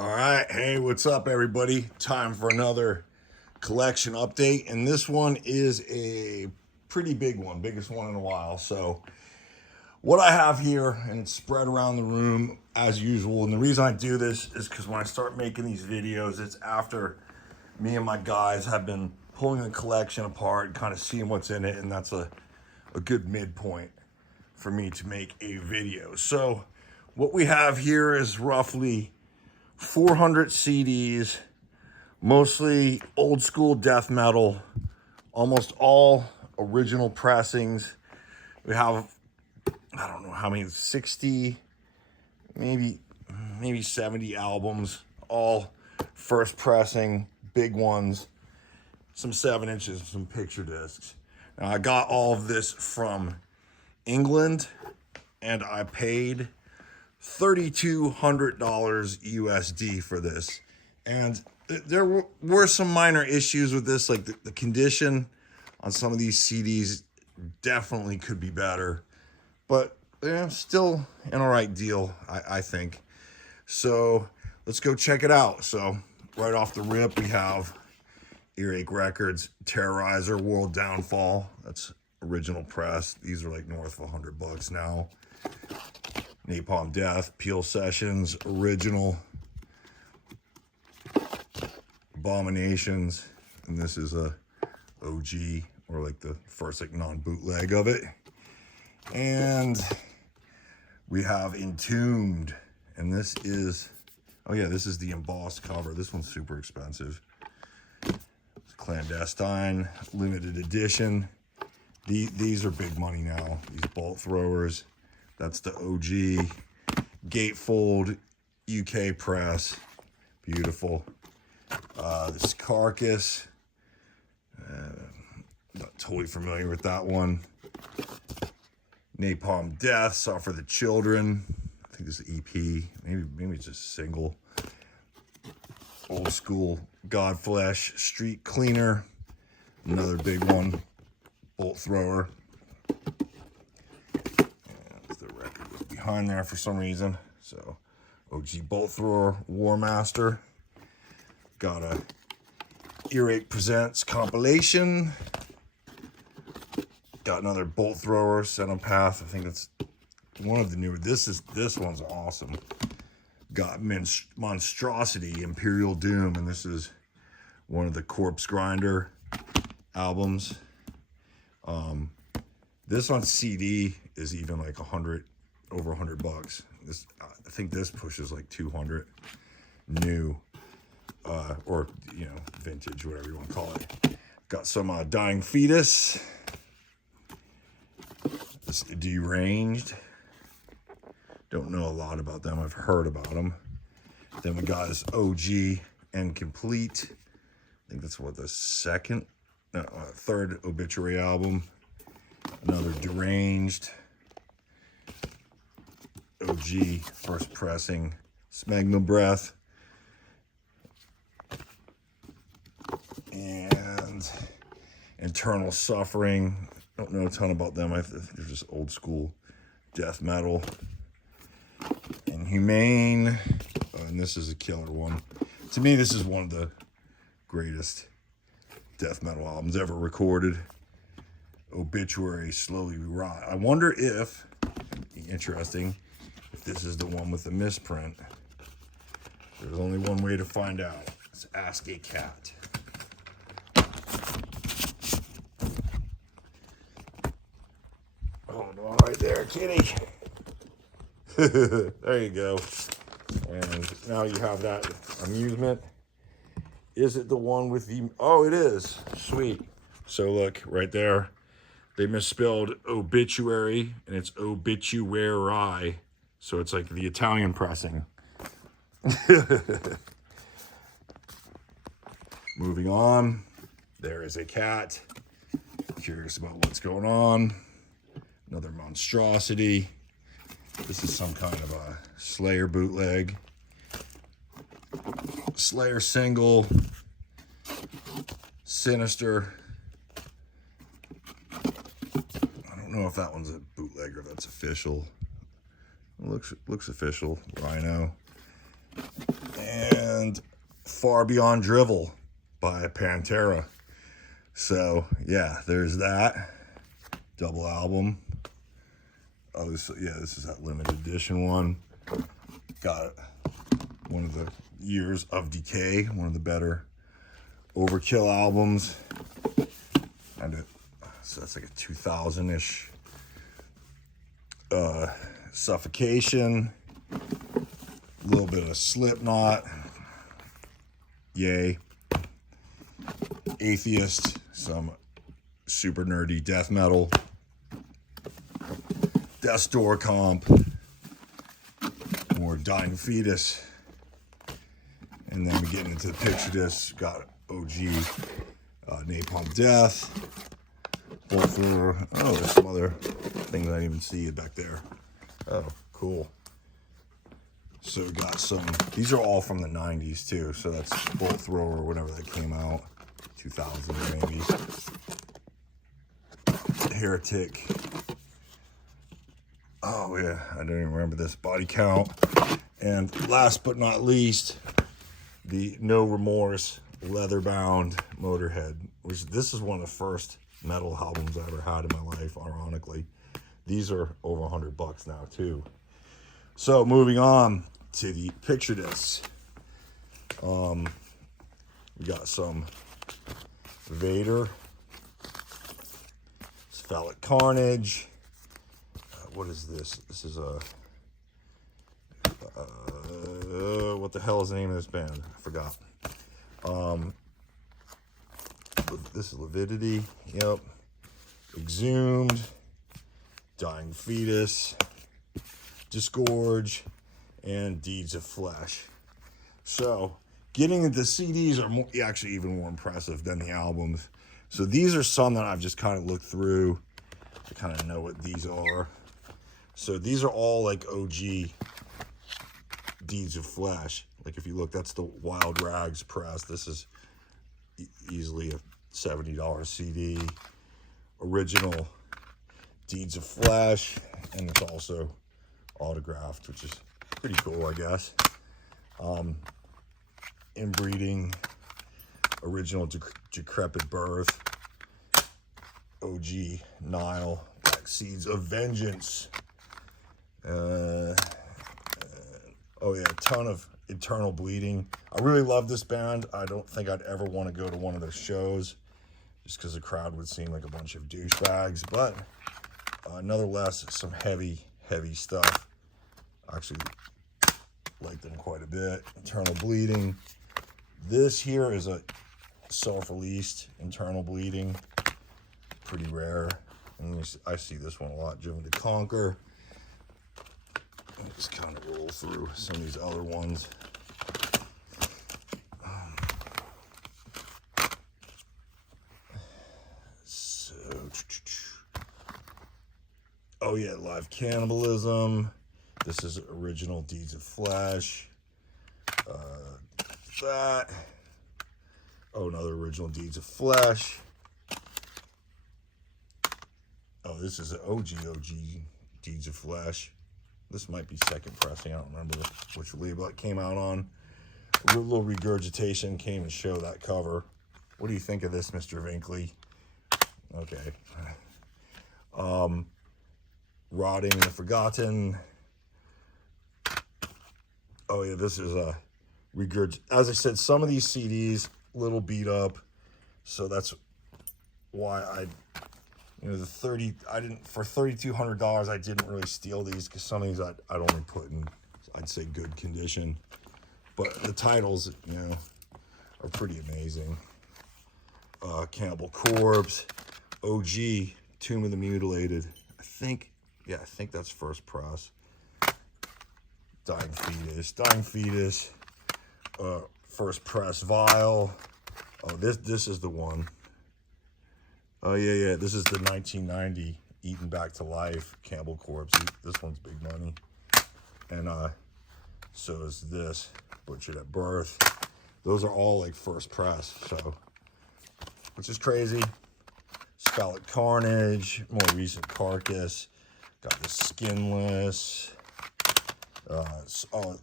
All right, hey, what's up, everybody? Time for another collection update, and this one is a pretty big one, biggest one in a while. So, what I have here, and it's spread around the room as usual, and the reason I do this is because when I start making these videos, it's after me and my guys have been pulling the collection apart and kind of seeing what's in it, and that's a good midpoint for me to make a video. So, what we have here is roughly 400 CDs, mostly old school death metal, almost all original pressings. We have, I don't know how many, 60, maybe 70 albums, all first pressing, big ones, some 7 inches, some picture discs. Now, I got all of this from England, and I paid $3,200 USD for this. And there were some minor issues with this, like the condition on some of these CDs definitely could be better, but they're still an all right deal, I think. So let's go check it out. So right off the rip, we have Earache Records, Terrorizer, World Downfall. That's original press. These are like north of $100 now. Napalm Death, Peel Sessions, original. Abominations, and this is a OG, or like the first like non-bootleg of it. And we have Entombed, and this is, oh yeah, this is the embossed cover. This one's super expensive. It's Clandestine, limited edition. These are big money now, these bolt throwers. That's the OG gatefold UK press. Beautiful. This Carcass. Not totally familiar with that one. Napalm Death, Suffer the Children. I think this is EP. Maybe it's just single. Old school Godflesh, Street Cleaner. Another big one. Bolt thrower. Behind there for some reason. So OG bolt thrower, War Master. Got a Earache Presents compilation. Got another bolt thrower, Set on Path. I think that's one of the newer. This one's awesome. Got Monstrosity, Imperial Doom, and this is one of the Corpse Grinder albums. This on CD is even like over $100. This, I think this pushes like 200 new, or you know, vintage, whatever you want to call it. Got some Dying Fetus. This Deranged. Don't know a lot about them. I've heard about them. Then we got this OG and Complete. I think that's what the third Obituary album. Another Deranged. OG first pressing, Smegma Breath, and Internal Suffering. Don't know a ton about them. I think they're just old school death metal. Inhumane, and this is a killer one. To me, this is one of the greatest death metal albums ever recorded. Obituary, Slowly We Rot. I wonder if, interesting, if this is the one with the misprint. There's only one way to find out. Let's ask a cat. Hold on right there, kitty. There you go. And now you have that amusement. Is it the one with the... Oh, it is. Sweet. So look, right there. They misspelled obituary, and it's obituary. So it's like the Italian pressing. Moving on. There is a cat. Curious about what's going on. Another Monstrosity. This is some kind of a Slayer bootleg. Slayer single. Sinister. I don't know if that one's a bootleg or if that's official. Looks official. Rhino. And Far Beyond Drivel by Pantera. So yeah, there's that double album. Oh, so yeah, this is that limited edition one. Got it. One of the Years of Decay, one of the better Overkill albums. And so that's like a 2000-ish. Suffocation. A little bit of Slipknot. Yay. Atheist. Some super nerdy death metal. Death's Door comp. More Dying Fetus. And then we get into the picture disc. Got OG Napalm Death. Oh, there's some other things I didn't even see back there. Oh, cool. So we got some, these are all from the 90s too. So that's Bolt Thrower or whatever that came out. 2000 maybe. Heretic. Oh yeah, I don't even remember this. Body Count. And last but not least, the No Remorse leather-bound Motorhead, which this is one of the first metal albums I ever had in my life, ironically. These are over $100 now too. So moving on to the picture discs. We got some Vader, Cephalic Carnage. What is this? This is a what the hell is the name of this band? I forgot. This is Lividity. Yep. Exhumed. Dying Fetus. Disgorge. And Deeds of Flesh. So, getting into CDs are actually even more impressive than the albums. So these are some that I've just kind of looked through to kind of know what these are. So these are all like OG Deeds of Flesh. Like if you look, that's the Wild Rags press. This is easily a $70 CD. Original Deeds of Flesh. And it's also autographed, which is pretty cool, I guess. Inbreeding. Original Decrepit Birth. OG Nile. Black Seeds of Vengeance. Oh yeah, a ton of Eternal Bleeding. I really love this band. I don't think I'd ever want to go to one of their shows just because the crowd would seem like a bunch of douchebags, but nonetheless, some heavy stuff. I actually like them quite a bit. Eternal Bleeding. This here is a self-released Internal Bleeding. Pretty rare. And I see this one a lot. Driven to Conquer. Just kind of roll through some of these other ones. Oh yeah, Live Cannibalism. This is original Deeds of Flesh. That. Oh, another original Deeds of Flesh. Oh, this is an OG Deeds of Flesh. This might be second pressing. I don't remember which label it came out on. A little regurgitation came and show that cover. What do you think of this, Mr. Vinkley? Okay. Rotting and Forgotten. Oh yeah, this is a as I said, some of these CDs little beat up, so that's why for $3,200 I didn't really steal these, because some of these I'd only put in, I'd say, good condition, but the titles are pretty amazing. Cannibal Corpse, OG Tomb of the Mutilated. I think that's first press. Dying Fetus, first press Vile. Oh, this is the one. Oh yeah, this is the 1990 Eaten Back to Life Cannibal Corpse. This one's big money. And so is this Butchered at Birth. Those are all like first press, so, which is crazy. Cephalic Carnage, more recent Carcass. Got the Skinless.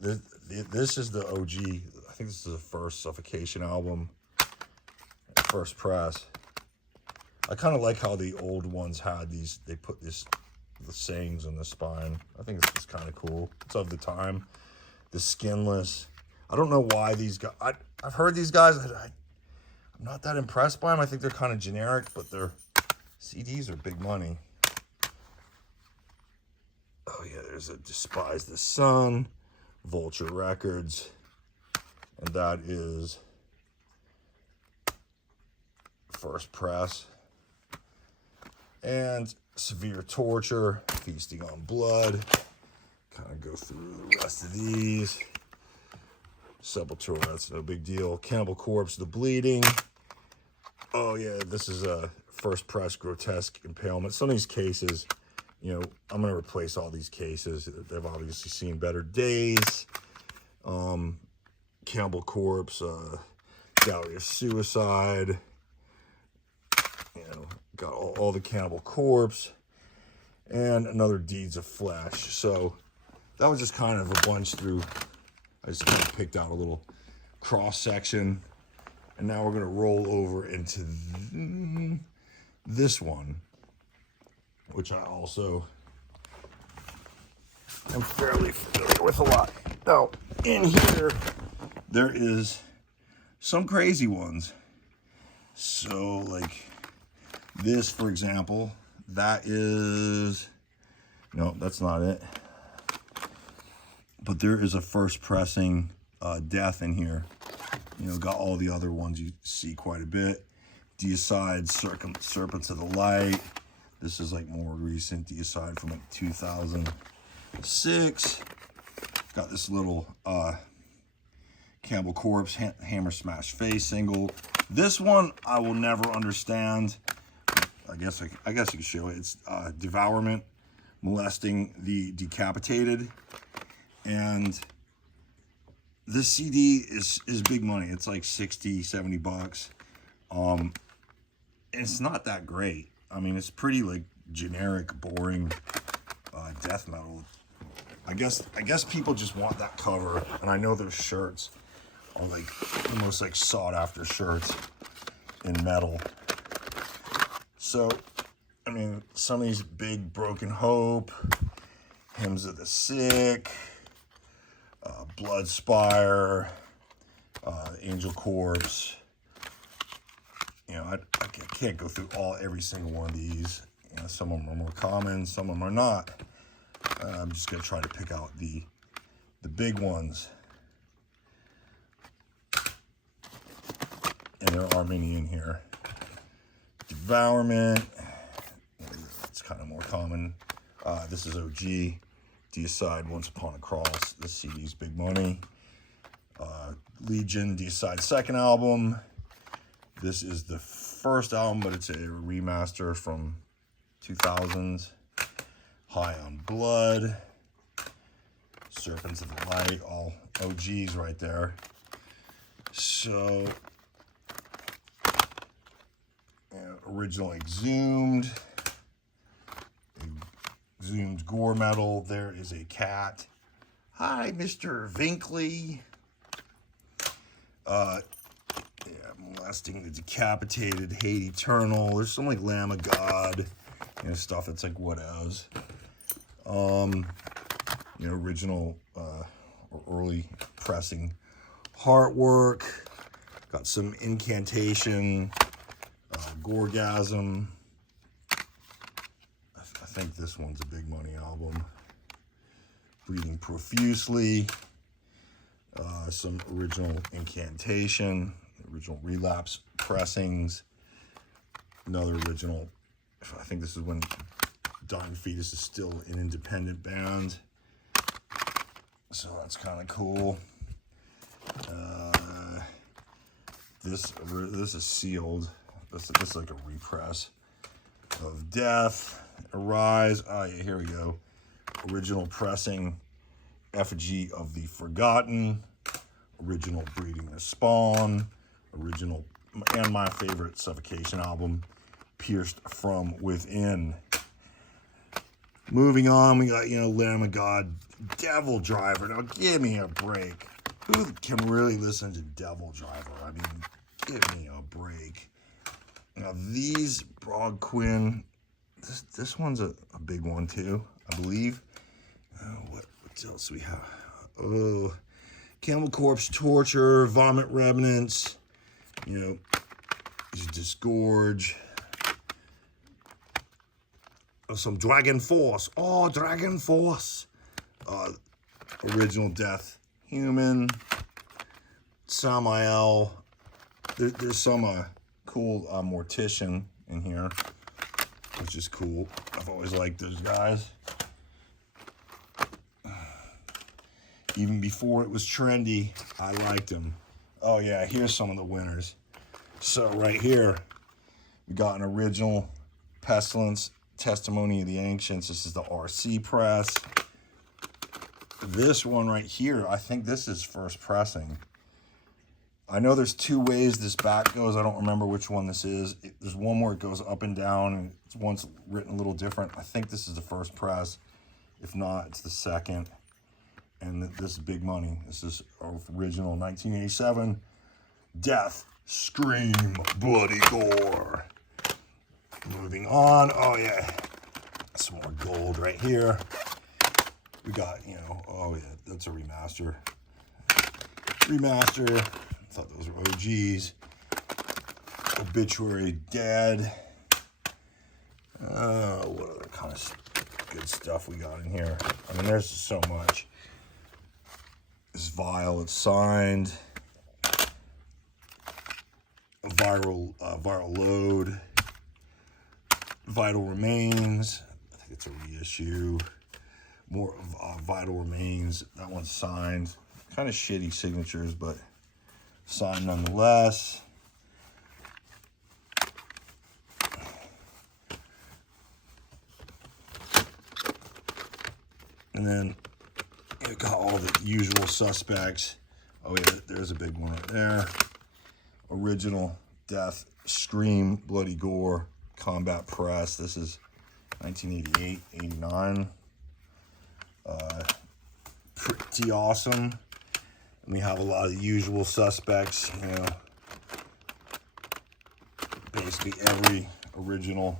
This is the OG. I think think this is the first Suffocation album, first press. I kind of like how the old ones had these, they put the sayings on the spine. I think this is kind of cool. It's of the time. The skinless. I don't know why these guys, I've heard these guys, I'm not that impressed by them. I think they're kind of generic, but their CDs are big money. Oh yeah, there's a Despise the Sun, Vulture Records, and that is first press. And Severe Torture, Feasting on Blood. Kind of go through the rest of these. Sepultura, that's no big deal. Cannibal Corpse, The Bleeding. Oh yeah, this is a first press Grotesque Impalement. Some of these cases, you know, I'm going to replace all these cases. They've obviously seen better days. Cannibal Corpse, Gallery of Suicide. You know, got all the Cannibal Corpse. And another Deeds of Flesh. So that was just kind of a bunch through. I just kind of picked out a little cross section. And now we're going to roll over into this one, which I also am fairly familiar with a lot. Now, in here, there is some crazy ones. So, like this, for example, that is, no, that's not it. But there is a first pressing Death in here. You know, got all the other ones you see quite a bit. Deicide, Serpents of the Light. This is like more recent. Deicide from like 2006. Got this little Cannibal Corpse Hammer Smash Face single. This one I will never understand. I guess you can show it. It's Devourment, Molesting the Decapitated. And this CD is big money. It's like 60, 70 bucks. And it's not that great. I mean, it's pretty like generic, boring death metal. I guess people just want that cover, and I know those shirts are like the most like sought after shirts in metal. So, I mean, some of these big Broken Hope, Hymns of the Sick, Bloodspire, Angel Corpse. You know, I can't go through every single one of these. You know, some of them are more common, some of them are not. I'm just gonna try to pick out the big ones. And there are many in here. Devourment, it's kind of more common. This is OG. Deicide, Once Upon a Cross. This CD's big money. Legion, Deicide second album. This is the first album, but it's a remaster from 2000s. High on Blood. Serpents of the Light, all OGs right there. So, original Exhumed. Exhumed gore metal. There is a cat. Hi, Mr. Vinkley. Molesting the Decapitated, Hate Eternal. There's some like Lamb of God, you know, stuff that's like whatevs. You know, original or early pressing Heartwork. Got some Incantation, Gorgasm. I think this one's a big money album. Breathing Profusely. Some original Incantation, original Relapse pressings. Another original, I think this is when Dying Fetus is still an independent band. So that's kind of cool. This is sealed. This is like a repress of Death. Arise. Oh yeah, here we go. Original pressing, Effigy of the Forgotten. Original Breeding the Spawn. Original, and my favorite Suffocation album, Pierced from Within. Moving on, we got, you know, Lamb of God, Devil Driver. Now give me a break. Who can really listen to Devil Driver? I mean, give me a break. Now these Broadquin, this one's a big one too, I believe. What else do we have? Oh, Camel Corpse Torture, Vomit Remnants, you know, Disgorge. Oh, some Dragon Force. Oh, Dragon Force. Original Death Human. Samael. There's some cool Mortician in here, which is cool. I've always liked those guys. Even before it was trendy, I liked them. Oh yeah, here's some of the winners. So right here, we got an original Pestilence, Testimony of the Ancients. This is the RC press. This one right here, I think this is first pressing. I know there's two ways this back goes. I don't remember which one this is. There's one where it goes up and down, and one's written a little different. I think this is the first press. If not, it's the second. And this is big money. This is original 1987. Death, Scream, Bloody Gore. Moving on. Oh yeah, some more gold right here. We got, you know, oh yeah, that's a remaster. Remaster. I thought those were OGs. Obituary Dead. What other kind of good stuff we got in here? I mean, there's so much. This Vial, it's signed. A viral load. Vital Remains. I think it's a reissue. More Vital Remains. That one's signed. Kind of shitty signatures, but signed nonetheless. And then you got all the usual suspects. Oh yeah, there's a big one right there. Original Death, Scream, Bloody Gore, Combat Press. This is 1988, 89. Pretty awesome. And we have a lot of the usual suspects, you know. Basically every original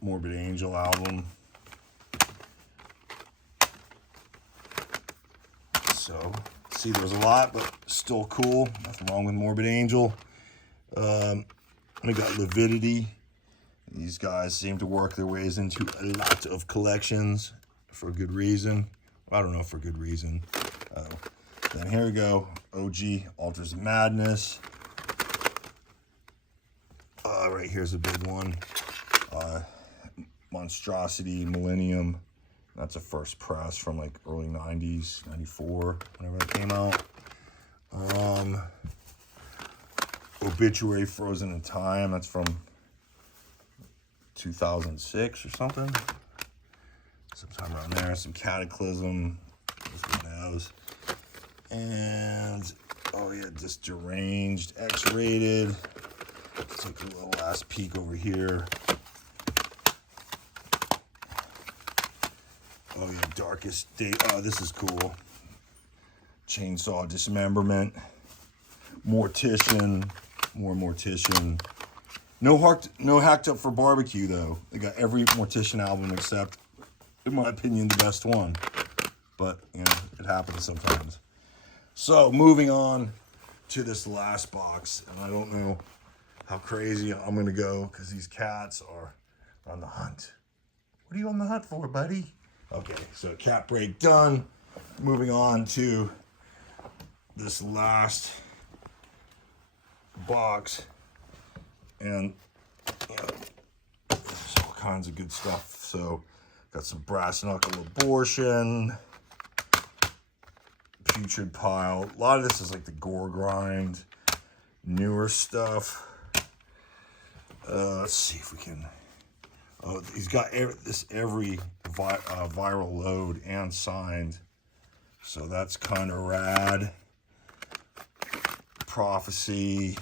Morbid Angel album. So, see, there's a lot, but still cool. Nothing wrong with Morbid Angel. We got Lividity. These guys seem to work their ways into a lot of collections for good reason. I don't know, for good reason. Then here we go. OG Altars of Madness. Right here's a big one. Monstrosity Millennium. That's a first press from like early 90s, 94, whenever it came out. Obituary Frozen in Time. That's from 2006 or something. Sometime around there. Some Cataclysm. Who knows? And, oh yeah, just Deranged, X-rated. Let's take a little last peek over here. Oh yeah, Darkest Day. Oh, this is cool. Chainsaw Dismemberment. Mortician. More Mortician. No Hacked Up for Barbecue, though. They got every Mortician album except, in my opinion, the best one. But, you know, it happens sometimes. So, moving on to this last box. And I don't know how crazy I'm going to go because these cats are on the hunt. What are you on the hunt for, buddy? Okay, so cat break done. Moving on to this last box. And, you know, there's all kinds of good stuff. So, got some Brass Knuckle Abortion. Putrid Pile. A lot of this is like the Gore Grind. Newer stuff. Let's see if we can... Oh, he's got every viral load and signed. So that's kind of rad. Prophecy.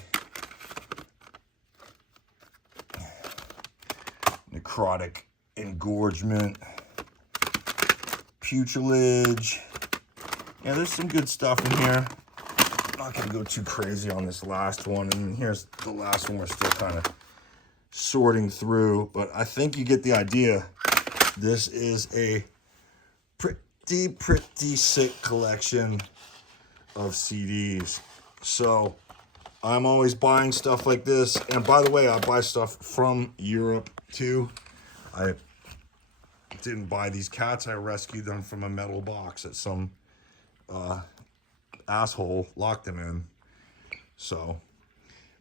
Necrotic Engorgement. Putrillage. Yeah, there's some good stuff in here. I'm not gonna go too crazy on this last one. And here's the last one we're still kind of sorting through, but I think you get the idea. This is a pretty sick collection of CDs. So I'm always buying stuff like this. And by the way, I buy stuff from Europe too. I didn't buy these cats. I rescued them from a metal box that some asshole locked them in. So,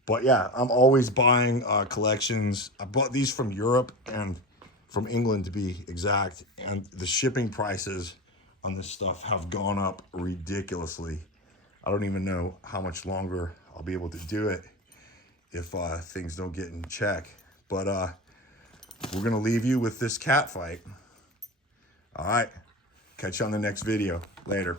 but yeah, I'm always buying collections. I bought these from Europe and from England to be exact. And the shipping prices on this stuff have gone up ridiculously. I don't even know how much longer I'll be able to do it if things don't get in check. But we're gonna leave you with this cat fight. All right, catch you on the next video. Later.